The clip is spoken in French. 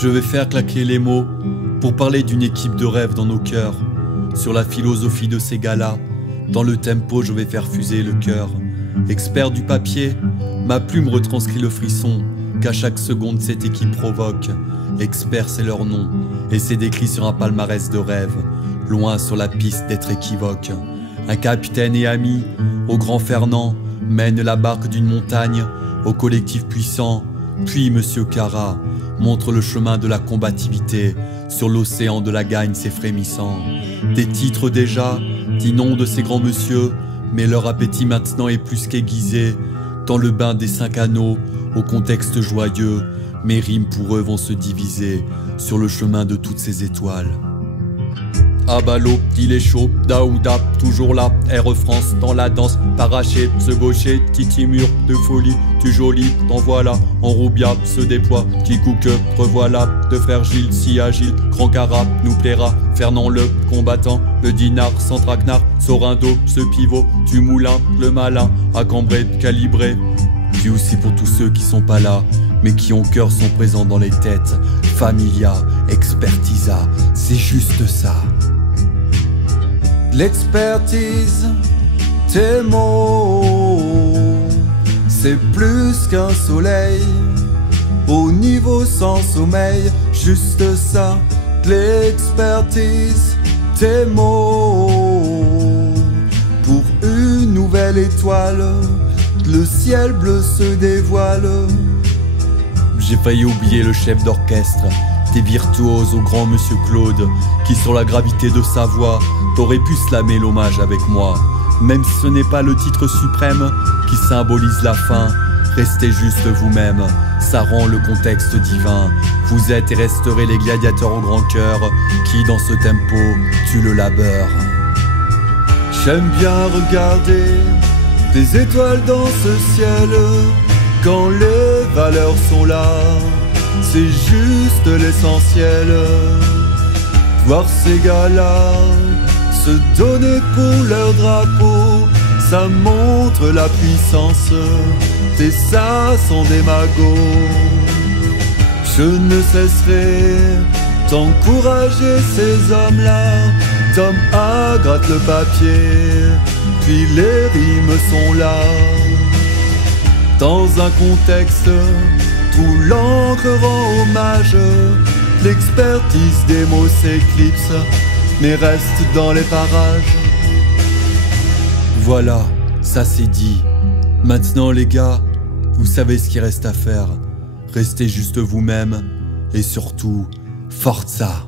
Je vais faire claquer les mots pour parler d'une équipe de rêve dans nos cœurs. Sur la philosophie de ces gars-là, dans le tempo je vais faire fuser le cœur. Expert du papier, ma plume retranscrit le frisson qu'à chaque seconde cette équipe provoque. Expert c'est leur nom, et c'est décrit sur un palmarès de rêve, loin sur la piste d'être équivoque. Un capitaine et ami, au grand Fernand, mène la barque d'une montagne au collectif puissant. Puis Monsieur Cara montre le chemin de la combativité sur l'océan de la gagne, c'est frémissant. Des titres déjà d'inondent ces grands messieurs, mais leur appétit maintenant est plus qu'aiguisé. Dans le bain des 5 anneaux, au contexte joyeux, mes rimes pour eux vont se diviser sur le chemin de toutes ces étoiles. Abalo, il est chaud, Daouda, toujours là, Air France dans la danse, paraché, se gaucher, Titi mur de folie, tu joli, t'en voilà, en roubia, se déploie, Kikouke, revoilà, de frère Gilles, si agile, Grand Cara, nous plaira, Fernand le combattant, le dinar, sans traquenard, Sorindo, ce pivot, du moulin, le malin, à cambrer, calibré, puis aussi pour tous ceux qui sont pas là, mais qui ont cœur sont présents dans les têtes, Familia, Expertisa, c'est juste ça. L'expertise, tes mots, c'est plus qu'un soleil, au niveau sans sommeil, juste ça. L'expertise, tes mots, pour une nouvelle étoile, le ciel bleu se dévoile. J'ai failli oublier le chef d'orchestre, des virtuoses au grand Monsieur Claude, qui sur la gravité de sa voix t'aurait pu slammer l'hommage avec moi. Même si ce n'est pas le titre suprême qui symbolise la fin, restez juste vous-même, ça rend le contexte divin. Vous êtes et resterez les gladiateurs au grand cœur, qui dans ce tempo tuent le labeur. J'aime bien regarder des étoiles dans ce ciel, quand les valeurs sont là. C'est juste l'essentiel. Voir ces gars-là se donner pour leur drapeau, ça montre la puissance. Et ça sont des magots. Je ne cesserai d'encourager ces hommes-là. Tom A gratte le papier, puis les rimes sont là. Dans un contexte où l'encre rend hommage, l'expertise des mots s'éclipse, mais reste dans les parages. Voilà, ça c'est dit. Maintenant les gars, vous savez ce qu'il reste à faire. Restez juste vous-même, et surtout, forza!